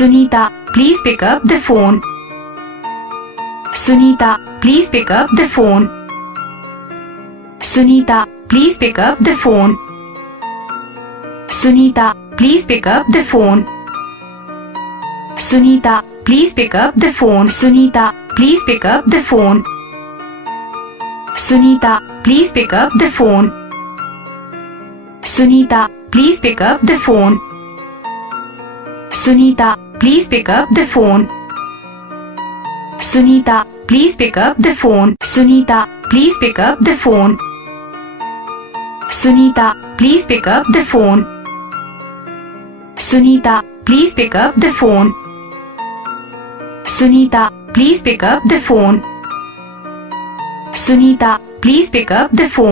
Sunita, please pick up the phone. Sunita, please pick up the phone. Sunita, please pick up the phone. Sunita, please pick up the phone. Sunita, please pick up the phone. Sunita, please pick up the phone. Sunita, please pick up the phone. Sunita, please pick up the phone. Sunita, please pick up the phone. Sunita, please pick up the phone. Sunita, please pick up the phone. Sunita, please pick up the phone. Sunita, please pick up the phone. Sunita, please pick up the phone. Sunita, please pick up the phone.